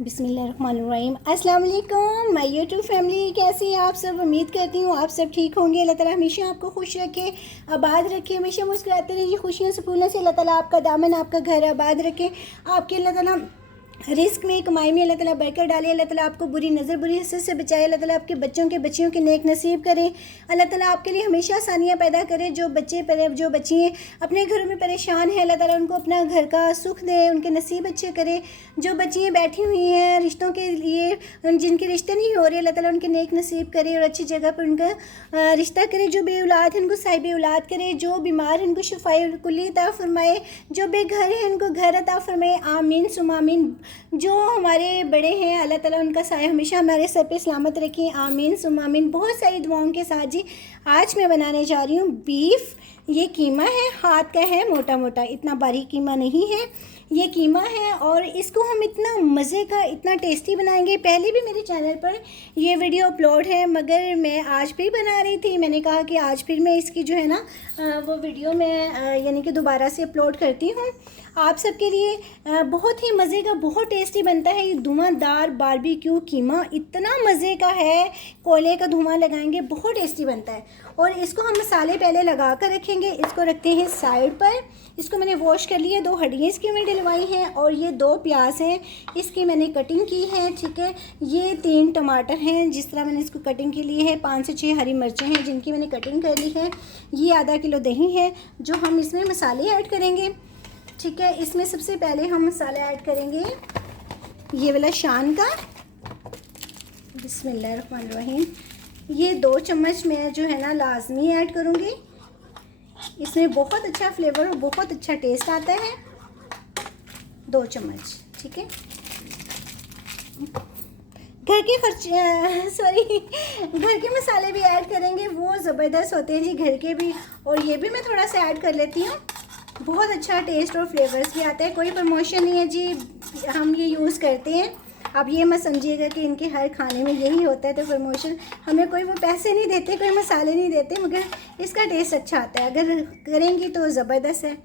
बिस्मिल्लाहिर्रहमानिर्रहीम। अस्सलाम वालेकुम माय यूट्यूब फैमिली, कैसे हैं आप सब। उम्मीद करती हूँ आप सब ठीक होंगे। अल्लाह ताला हमेशा आपको खुश रखे, आबाद रखे, हमेशा मुस्कुराते रहिए। खुशियों से फूलों से अल्लाह ताला आपका दामन, आपका घर आबाद रखे। आपके अल्लाह ताला रिस्क में, कमाई में अल्लाह ताला बरकत डाले। अल्लाह ताला आपको बुरी नज़र, बुरी हसद से बचाए। अल्लाह ताला आपके बच्चों के बच्चियों के नेक नसीब करे। अल्लाह ताला आपके लिए हमेशा आसानियाँ पैदा करे। जो बच्चियाँ अपने घरों में परेशान हैं, अल्लाह ताला उनको अपना घर का सुख दे, उनके नसीब अच्छे करे। जो बच्चियाँ बैठी हुई हैं रिश्तों के लिए, जिनके रिश्ते नहीं हो रहे, अल्लाह ताला उनके नेक नसीब करे और अच्छी जगह पर उनका रिश्ता करे। जो बे औलाद हैं उनको साहिब औलाद करे। जो बीमार हैं उनको शिफाए कुल्ली अता फरमाए। जो बेघर हैं उनको घर अता फरमाए। आमीन सुम आमीन। जो हमारे बड़े हैं अल्लाह ताला उनका साया हमेशा हमारे सर पे सलामत रखें। आमीन सुम आमीन। बहुत सारी दुआओं के साथ जी आज मैं बनाने जा रही हूँ बीफ। ये कीमा है, हाथ का है, मोटा मोटा, इतना बारीक कीमा नहीं है। ये कीमा है और इसको हम इतना मज़े का, इतना टेस्टी बनाएंगे। पहले भी मेरे चैनल पर ये वीडियो अपलोड है, मगर मैं आज फिर बना रही थी। मैंने कहा कि आज फिर मैं इसकी जो है ना वो वीडियो मैं यानी कि दोबारा से अपलोड करती हूँ आप सबके लिए। बहुत ही मज़े का, बहुत टेस्टी बनता है ये धुआंधार बारबेक्यू कीमा। इतना मज़े का है, कोयले का धुआं लगाएंगे, बहुत टेस्टी बनता है। और इसको हम मसाले पहले लगा कर रखेंगे। इसको रखते हैं साइड पर। इसको मैंने वॉश कर लिया, 2 हड्डियाँ इसकी मैंने डलवाई हैं और ये 2 प्याज हैं, इसकी मैंने कटिंग की है। ठीक है, ये 3 टमाटर हैं, जिस तरह मैंने इसको कटिंग की ली है। 5 से 6 हरी मिर्चें हैं, जिनकी मैंने कटिंग कर ली है। ये आधा किलो दही है, जो हम इसमें मसाले ऐड करेंगे। ठीक है, इसमें सबसे पहले हम मसाला ऐड करेंगे ये वाला शान का। बिस्मिल्लाहिर्रहमानिर्रहीम। ये 2 चम्मच मैं जो है ना लाजमी ऐड करूँगी। इसमें बहुत अच्छा फ्लेवर और बहुत अच्छा टेस्ट आता है। 2 चम्मच। ठीक है, घर के घर के मसाले भी ऐड करेंगे, वो ज़बरदस्त होते हैं जी, घर के भी। और ये भी मैं थोड़ा सा ऐड कर लेती हूँ, बहुत अच्छा टेस्ट और फ्लेवर्स भी आता है। कोई प्रमोशन नहीं है जी, हम ये यूज़ करते हैं। आप ये मत समझिएगा कि इनके हर खाने में यही होता है तो प्रमोशन। हमें कोई वो पैसे नहीं देते, कोई मसाले नहीं देते, मगर इसका टेस्ट अच्छा आता है। अगर करेंगी तो ज़बरदस्त है।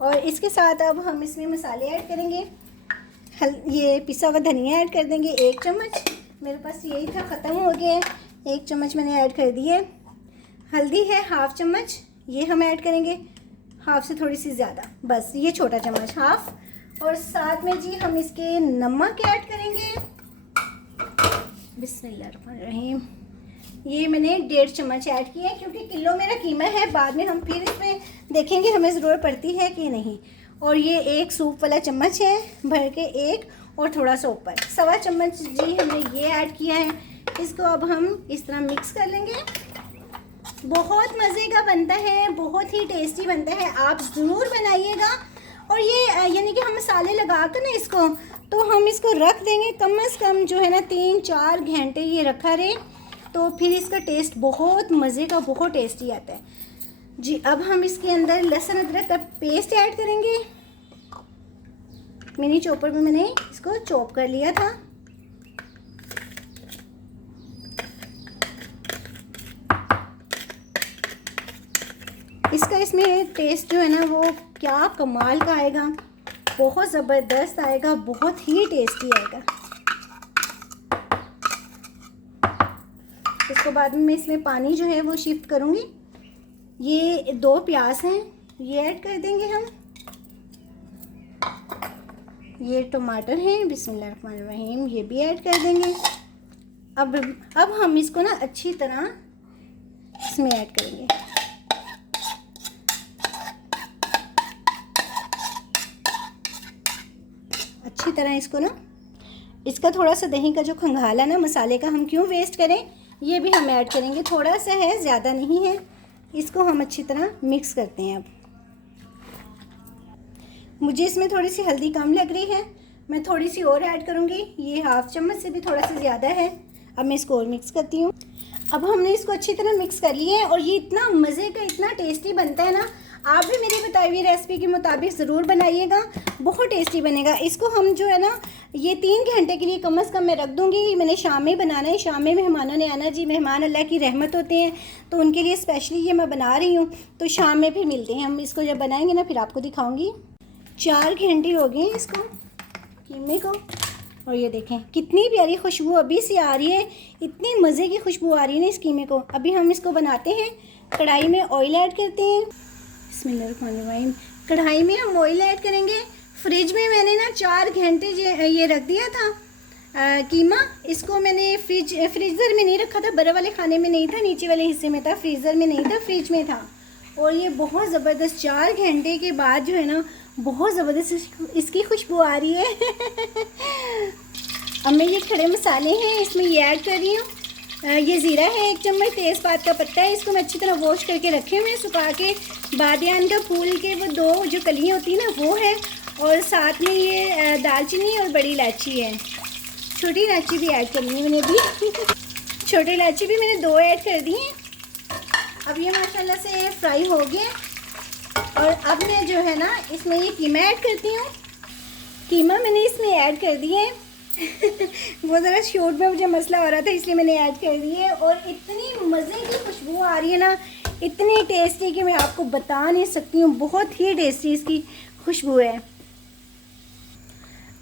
और इसके साथ अब हम इसमें मसाले ऐड करेंगे। ये पिसा हुआ धनिया ऐड कर देंगे 1 चम्मच। मेरे पास यही था, ख़त्म हो गया है। 1 चम्मच मैंने ऐड कर दी है। हल्दी है 1/2 चम्मच, ये हम ऐड करेंगे। हाफ से थोड़ी सी ज़्यादा, बस ये छोटा चम्मच 1/2। और साथ में जी हम इसके नमक ऐड करेंगे। बिस्मिल्लाहिर्रहमानिर्रहीम। ये मैंने 1.5 चम्मच ऐड किया है, क्योंकि किलो मेरा कीमा है। बाद में हम फिर इसमें देखेंगे हमें ज़रूरत पड़ती है कि नहीं। और ये 1 सूप वाला चम्मच है, भर के 1 और थोड़ा सा ऊपर 1.25 चम्मच जी हमने ये ऐड किया है। इसको अब हम इस तरह मिक्स कर लेंगे। बहुत मज़े का बनता है, बहुत ही टेस्टी बनता है, आप ज़रूर बनाइएगा। और ये यानी कि हम मसाले लगा कर ना इसको, तो हम इसको रख देंगे कम से कम जो है ना 3-4 घंटे ये रखा रहे, तो फिर इसका टेस्ट बहुत मज़े का, बहुत टेस्टी आता है जी। अब हम इसके अंदर लहसुन अदरक का पेस्ट ऐड करेंगे। मिनी चॉपर में मैंने इसको चॉप कर लिया था। इसका इसमें टेस्ट जो है ना वो क्या कमाल का आएगा, बहुत ज़बरदस्त आएगा, बहुत ही टेस्टी आएगा। इसको बाद में मैं इसमें पानी जो है वो शिफ्ट करूँगी। ये 2 प्याज हैं, ये ऐड कर देंगे हम। ये टमाटर हैं, बिस्मिल्लाहिर्रहमानिर्रहीम, ये भी ऐड कर देंगे। अब हम इसको ना अच्छी तरह इसमें ऐड करेंगे। अच्छी तरह इसको ना, इसका थोड़ा सा दही का जो खंगाला ना मसाले का, हम क्यों वेस्ट करें, ये भी हम ऐड करेंगे। थोड़ा सा है, ज़्यादा नहीं है। इसको हम अच्छी तरह मिक्स करते हैं। अब मुझे इसमें थोड़ी सी हल्दी कम लग रही है, मैं थोड़ी सी और ऐड करूँगी। ये 1/2 चम्मच से भी थोड़ा सा ज़्यादा है। अब मैं इसको और मिक्स करती हूँ। अब हमने इसको अच्छी तरह मिक्स कर लिया है और ये इतना मज़े का, इतना टेस्टी बनता है ना। आप भी मेरी बताई हुई रेसिपी के मुताबिक ज़रूर बनाइएगा, बहुत टेस्टी बनेगा। इसको हम जो है ना ये 3 घंटे के लिए कम से कम मैं रख दूँगी। मैंने शाम में बनाना है, शाम में मेहमानों ने आना जी। मेहमान अल्लाह की रहमत होते हैं, तो उनके लिए स्पेशली ये मैं बना रही हूँ। तो शाम में फिर मिलते हैं हम, इसको जब बनाएंगे ना फिर आपको दिखाऊँगी। 4 घंटे हो गए इसको, कीमे को, और ये देखें कितनी प्यारी खुशबू अभी से आ रही है, इतनी मज़े की खुशबू आ रही है ना इस कीमे को। अभी हम इसको बनाते हैं। कढ़ाई में ऑयल ऐड करते हैं। बिस्मिल्लाहिर्रहमानिर्रहीम। कढ़ाई में हम ऑयल ऐड करेंगे। फ्रिज में मैंने ना 4 घंटे ये रख दिया था कीमा। इसको मैंने फ्रीज़र में नहीं रखा था, बड़े वाले खाने में नहीं था, नीचे वाले हिस्से में था, फ्रीज़र में नहीं था, फ्रिज में था। और ये बहुत ज़बरदस्त 4 घंटे के बाद जो है ना बहुत ज़बरदस्त इसकी खुशबू आ रही है। अब मैं ये खड़े मसाले हैं इसमें ये ऐड कर रही हूँ। ये ज़ीरा है 1 चम्मच, तेज़पात का पत्ता है, इसको मैं अच्छी तरह वॉश करके रखे हुए सुखा के। बादियान का फूल के वो 2 जो कलियाँ होती हैं ना वो है, और साथ में ये दालचीनी और बड़ी इलायची है। छोटी इलायची भी ऐड करनी है मैंने भी। छोटी इलायची भी मैंने 2 ऐड कर दी हैं। अब ये माशाल्लाह से फ्राई हो गया। और अब मैं जो है ना इसमें ये कीमा ऐड करती हूँ। कीमा मैंने इसमें ऐड कर दिए। वो ज़रा शूट में मुझे मसला हो रहा था इसलिए मैंने ऐड कर दिए। और इतनी मज़े की खुशबू आ रही है ना, इतनी टेस्टी कि मैं आपको बता नहीं सकती हूँ। बहुत ही टेस्टी इसकी खुशबू है।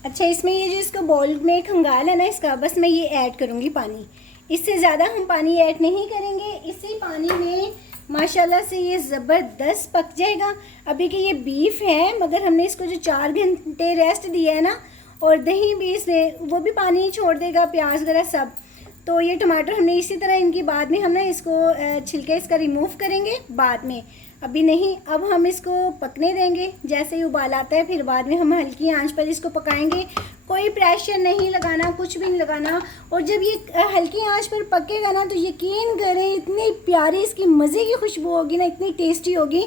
अच्छा, इसमें ये जो इसका बॉल में खंगाल है ना इसका, बस मैं ये ऐड करूँगी पानी। इससे ज़्यादा हम पानी ऐड नहीं करेंगे। इसी पानी में माशाल्लाह से ये ज़बरदस्त पक जाएगा। अभी कि ये बीफ है मगर हमने इसको जो 4 घंटे रेस्ट दिया है ना, और दही भी इसमें वो भी पानी छोड़ देगा, प्याज वगैरह सब। तो ये टमाटर हमने इसी तरह इनकी बाद में हम ना इसको छिलके इसका रिमूव करेंगे बाद में, अभी नहीं। अब हम इसको पकने देंगे। जैसे ही उबाल आता है फिर बाद में हम हल्की आंच पर इसको पकाएंगे। कोई प्रेशर नहीं लगाना, कुछ भी नहीं लगाना। और जब ये हल्की आंच पर पकेगा ना तो यकीन करें इतनी प्यारी इसकी मज़े की खुशबू होगी ना, इतनी टेस्टी होगी।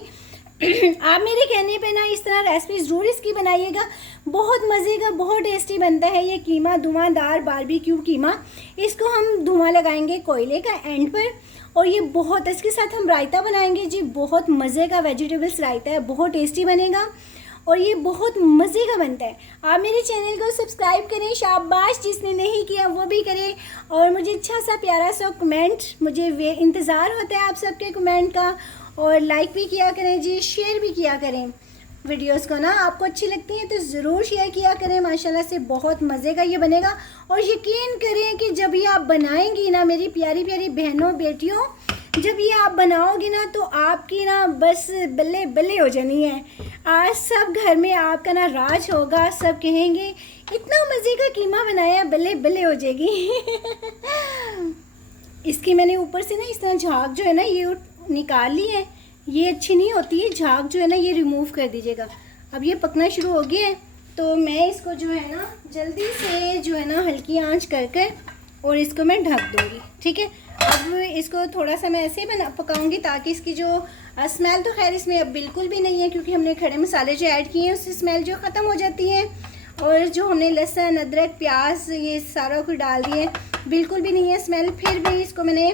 आप मेरे कहने पे ना इस तरह रेसिपी ज़रूर इसकी बनाइएगा। बहुत मज़े का, बहुत टेस्टी बनता है ये कीमा, धुआंधार बारबेक्यू कीमा। इसको हम धुआं लगाएंगे कोयले का एंड पर। और ये बहुत, इसके साथ हम रायता बनाएंगे जी, बहुत मज़े का वेजिटेबल्स रायता है, बहुत टेस्टी बनेगा और ये बहुत मज़े का बनता है। आप मेरे चैनल को सब्सक्राइब करें, शाबाश, जिसने नहीं किया वो भी करें। और मुझे अच्छा सा प्यारा सा कमेंट, मुझे वे इंतज़ार होता है आप सबके कमेंट का। और लाइक भी किया करें जी, शेयर भी किया करें वीडियोस को ना। आपको अच्छी लगती हैं तो ज़रूर शेयर किया करें। माशाल्लाह से बहुत मज़े का ये बनेगा। और यकीन करें कि जब ये आप बनाएंगी ना मेरी प्यारी प्यारी बहनों बेटियों, जब ये आप बनाओगी ना तो आपकी ना बस बल्ले बल्ले हो जानी है। आज सब घर में आपका ना राज होगा, सब कहेंगे इतना मज़े का कीमा बनाया, बल्ले बल्ले हो जाएगी। इसकी मैंने ऊपर से ना इस तरह झाग जो है ना ये निकाल ली है, ये अच्छी नहीं होती है। झाग जो है ना ये रिमूव कर दीजिएगा। अब ये पकना शुरू हो गया है तो मैं इसको जो है ना जल्दी से जो है ना हल्की आंच कर और इसको मैं ढक दूँगी, ठीक है। अब इसको थोड़ा सा मैं ऐसे पकाऊंगी ताकि इसकी जो स्मेल, तो खैर इसमें अब बिल्कुल भी नहीं है क्योंकि हमने खड़े मसाले जो ऐड किए हैं उससे स्मेल जो ख़त्म हो जाती है। और जो हमने लहसुन, अदरक, प्याज ये सारा कुछ डाल दिए, बिल्कुल भी नहीं है स्मेल। फिर भी इसको मैंने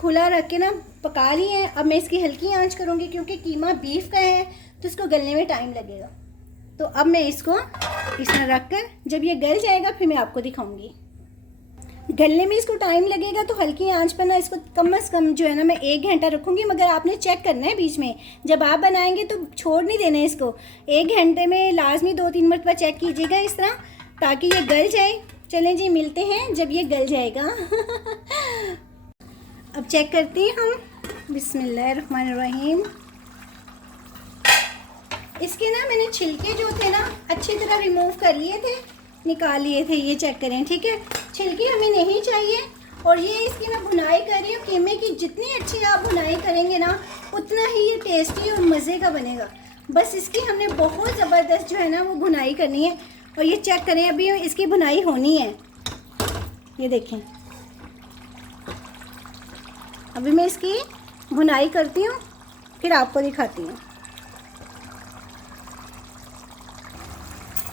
खुला रख के ना पका ली है। अब मैं इसकी हल्की आंच करूँगी क्योंकि कीमा बीफ का है तो इसको गलने में टाइम लगेगा। तो अब मैं इसको इस तरह रख कर, जब ये गल जाएगा फिर मैं आपको दिखाऊंगी। गलने में इसको टाइम लगेगा तो हल्की आंच पर ना इसको कम से कम जो है ना मैं 1 घंटा रखूँगी। मगर आपने चेक करना है बीच में, जब आप बनाएंगे तो छोड़ नहीं देना है इसको। 1 घंटे में लाजमी 2-3 मरतबा चेक कीजिएगा इस तरह, ताकि ये गल जाए। चलें जी, मिलते हैं जब ये गल जाएगा। अब चेक करते हैं हम। बिस्मिल्लाहिर्रहमानिर्रहीम। इसके ना मैंने छिलके जो थे ना अच्छी तरह रिमूव कर लिए थे, निकाल लिए थे। ये चेक करें, ठीक है, छिलके हमें नहीं चाहिए। और ये इसकी मैं भुनाई कर रही हूँ कीमे की। जितनी अच्छी आप भुनाई करेंगे ना उतना ही ये टेस्टी और मज़े का बनेगा। बस इसकी हमने बहुत ज़बरदस्त जो है ना वो भुनाई करनी है। और ये चेक करें, अभी इसकी भुनाई होनी है। ये देखें, अभी मैं इसकी भुनाई करती हूँ फिर आपको दिखाती हूँ।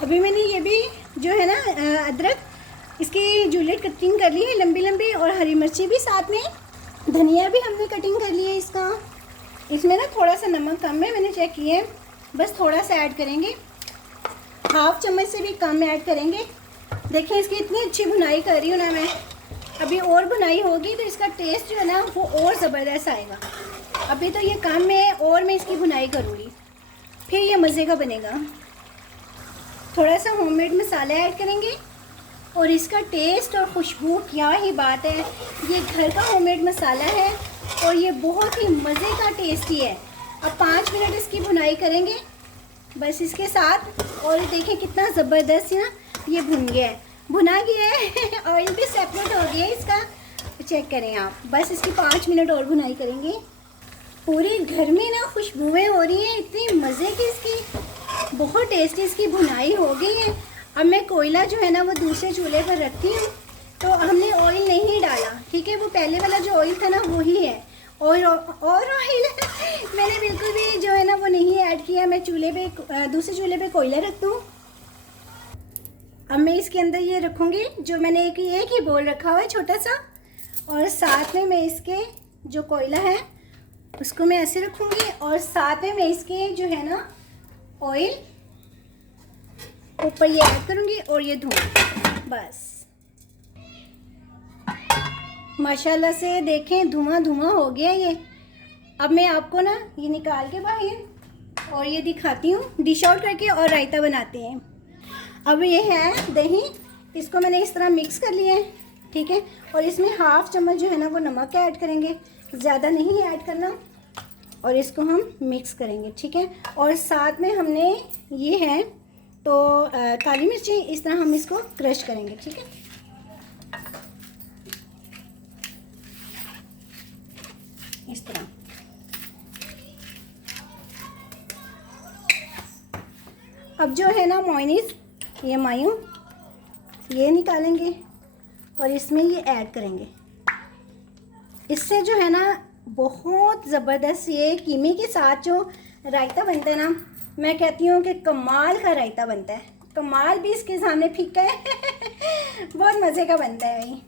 अभी मैंने ये भी जो है ना अदरक, इसकी जूलियट कटिंग कर ली है लंबी लंबी, और हरी मिर्ची भी साथ में, धनिया भी हमने कटिंग कर ली है इसका। इसमें ना थोड़ा सा नमक कम है, मैंने चेक किया है, बस थोड़ा सा ऐड करेंगे, 1/2 चम्मच से भी कम ऐड करेंगे। देखिए इसकी इतनी अच्छी भुनाई कर रही हूँ ना मैं। अभी और भुनाई होगी तो इसका टेस्ट जो है ना वो और ज़बरदस्त आएगा। अभी तो ये काम है और मैं इसकी भुनाई करूँगी, फिर ये मज़े का बनेगा। थोड़ा सा होममेड मसाला ऐड करेंगे और इसका टेस्ट और खुशबू क्या ही बात है। ये घर का होममेड मसाला है और ये बहुत ही मज़े का टेस्टी है। अब 5 मिनट इसकी भुनाई करेंगे बस इसके साथ। और देखें कितना ज़बरदस्त ना ये भुन गया है, भुना गया है। ऑयल भी सेपरेट हो गया है इसका, चेक करें आप। बस इसकी 5 मिनट और भुनाई करेंगे। पूरे घर में ना खुशबुएं हो रही हैं इतनी मज़े की इसकी, बहुत टेस्टी इसकी भुनाई हो गई है। अब मैं कोयला जो है ना वो दूसरे चूल्हे पर रखती हूँ। तो हमने ऑयल नहीं डाला, ठीक है, वो पहले वाला जो ऑयल था ना वही है। और ऑयल मैंने बिल्कुल भी जो है ना वो नहीं ऐड किया। मैं चूल्हे पे दूसरे चूल्हे पे कोयला रख दूँ। अब मैं इसके अंदर ये रखूँगी, जो मैंने एक ही बोल रखा हुआ है छोटा सा, और साथ में मैं इसके जो कोयला है उसको मैं ऐसे रखूँगी और साथ में मैं इसके जो है ना ऑयल ऊपर ये ऐड करूँगी और ये धुआं। बस माशाल्लाह से देखें धुआं धुआं हो गया ये। अब मैं आपको ना ये निकाल के बाहर और ये दिखाती हूँ डिश आउट करके, और रायता बनाते हैं। अब ये है दही, इसको मैंने इस तरह मिक्स कर लिया है, ठीक है। और इसमें हाफ चम्मच जो है ना वो नमक ऐड करेंगे, ज़्यादा नहीं ऐड करना। और इसको हम मिक्स करेंगे, ठीक है। और साथ में हमने ये है तो काली मिर्ची, इस तरह हम इसको क्रश करेंगे, ठीक है। इस तरह अब जो है ना मोयनीज, ये मायूं ये निकालेंगे और इसमें ये ऐड करेंगे। इससे जो है ना बहुत ज़बरदस्त ये कीमे के साथ जो रायता बनता है ना, मैं कहती हूँ कि कमाल का रायता बनता है। कमाल भी इसके सामने फीका है बहुत मज़े का बनता है भाई।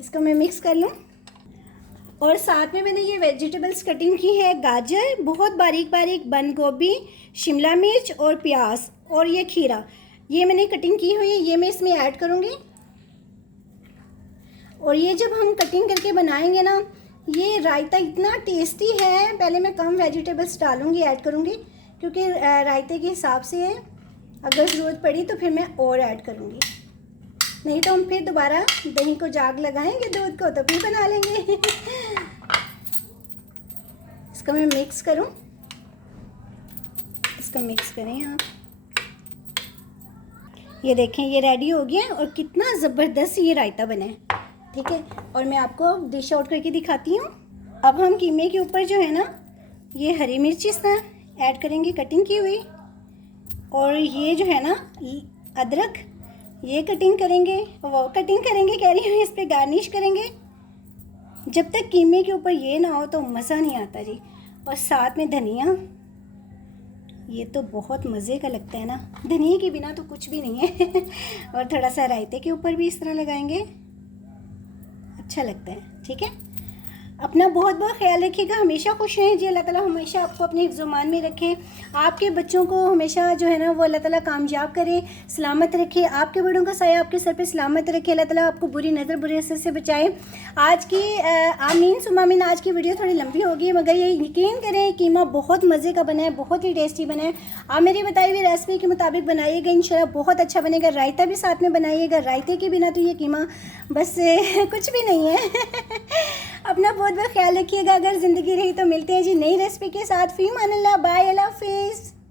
इसको मैं मिक्स कर लूँ। और साथ में मैंने ये वेजिटेबल्स कटिंग की है, गाजर बहुत बारीक बारीक, बंद गोभी, शिमला मिर्च और प्याज, और ये खीरा, ये मैंने कटिंग की हुई है, ये मैं इसमें ऐड करूँगी। और ये जब हम कटिंग करके बनाएंगे ना, ये रायता इतना टेस्टी है। पहले मैं कम वेजिटेबल्स डालूँगी, ऐड करूँगी, क्योंकि रायते के हिसाब से है। अगर ज़रूरत पड़ी तो फिर मैं और ऐड करूँगी, नहीं तो हम फिर दोबारा दही को जाग लगाएंगे दूध को तो फिर बना लेंगे इसको मैं मिक्स करूँ, इसको मिक्स करें आप। ये देखें ये रेडी हो गया और कितना ज़बरदस्त ये रायता बना है, ठीक है। और मैं आपको डिश आउट करके दिखाती हूँ। अब हम कीमे के ऊपर जो है ना ये हरी मिर्च इस तरह ऐड करेंगे कटिंग की हुई, और ये जो है ना अदरक ये कटिंग करेंगे, वो कटिंग करेंगे कह रही हूँ, इस पर गार्निश करेंगे। जब तक कीमे के ऊपर ये ना हो तो मज़ा नहीं आता जी। और साथ में धनिया, ये तो बहुत मज़े का लगता है ना, धनिया के बिना तो कुछ भी नहीं है और थोड़ा सा रायते के ऊपर भी इस तरह लगाएंगे, अच्छा लगता है, ठीक है। अपना बहुत बहुत ख्याल रखिएगा, हमेशा खुश रहें जी। अल्लाह ताला हमेशा आपको अपने हिफ्ज़-ओ-मान में रखे, आपके बच्चों को हमेशा जो है ना वो अल्लाह ताला कामयाब करे, सलामत रखे, आपके बड़ों का साया आपके सर पे सलामत रखे। अल्लाह ताला आपको बुरी नज़र बुरे असर से बचाए। आज की आमीन सुम्मा आमीन। आज की वीडियो थोड़ी लंबी होगी, मगर ये यकीन करें कीमा बहुत मज़े का बना है, बहुत ही टेस्टी बना है। आप मेरी बताई हुई रेसिपी के मुताबिक बनाइएगा, इंशाल्लाह बहुत अच्छा बनेगा। रायता भी साथ में बनाइएगा, रायते के बिना तो ये कीमा बस कुछ भी नहीं है अपना बहुत बहुत ख्याल रखिएगा। अगर ज़िंदगी रही तो मिलते हैं जी नई रेसिपी के साथ। फ़ी अमान अल्लाह, बाय, अल्लाह हाफ़िज़।